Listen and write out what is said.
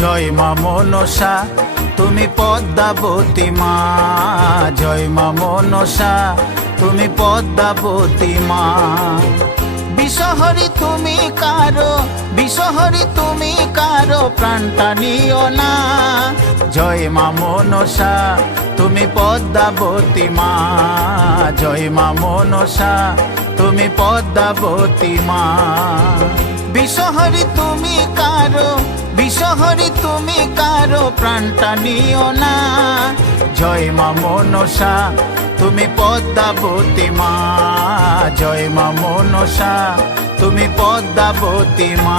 জয় মা মনসা তুমি পদ্মাবতী মা, জয় মা মনসা তুমি পদ্মাবতী মা। বিষহরি তুমি কারো, বিষহরি তুমি কারো প্রাণটা নিও না। জয় মা মনসা তুমি পদ্মাবতী মা, জয় মা মনসা তুমি পদ্মাবতী মা। বিষহরি তুমি কারো, বিষহরি তুমি কারো প্রাণটা নিও না। জয় মা মনসা তুমি পদ্মাবতী মা, জয় মা মনসা তুমি পদ্মাবতী মা।